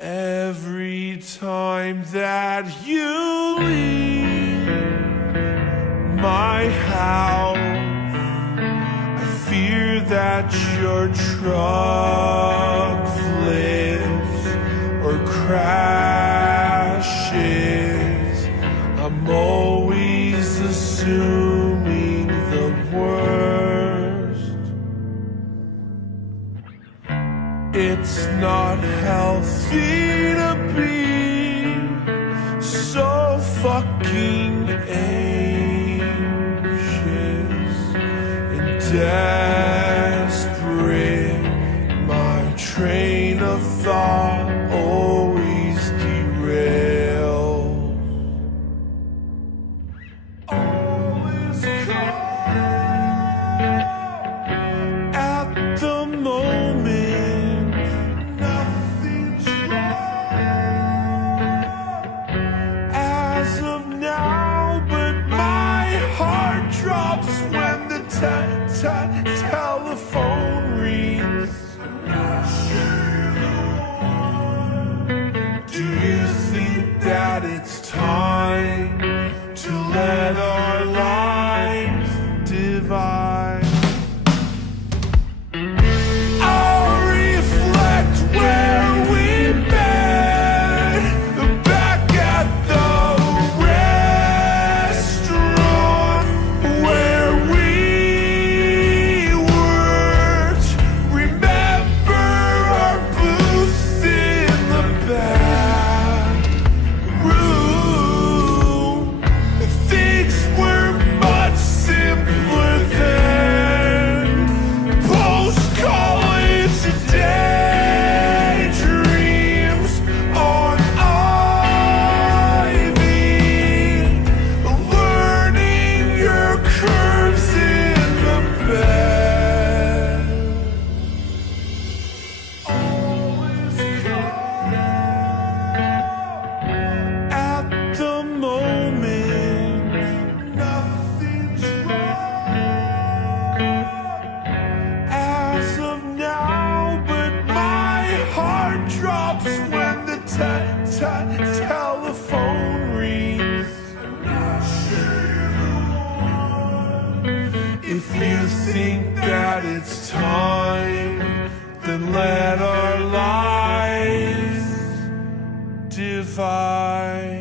Every time that you leave my house, I fear that your truck flips or crashes. I'm always assuming the worst. It's not healthy to be so fucking anxious and desperate. My train of thought always derails. All is calm at the moment. Nothing's wrong as of now, but my heart drops when the telephone rings. I'm not sure you're the one. Do you think that it's time to let our lives divide? I'll reflect where we met, back at the restaurant where we worked. Remember our booth in the back room. Things were much simpler then. Post-college daydreams on Ivy, learning your curves in the bed. Always calm at the moment. Nothing's wrong as of now, but my heart drops when the telephone rings. I'm not sure you're the one. If you think that it's time, then let our lives divide.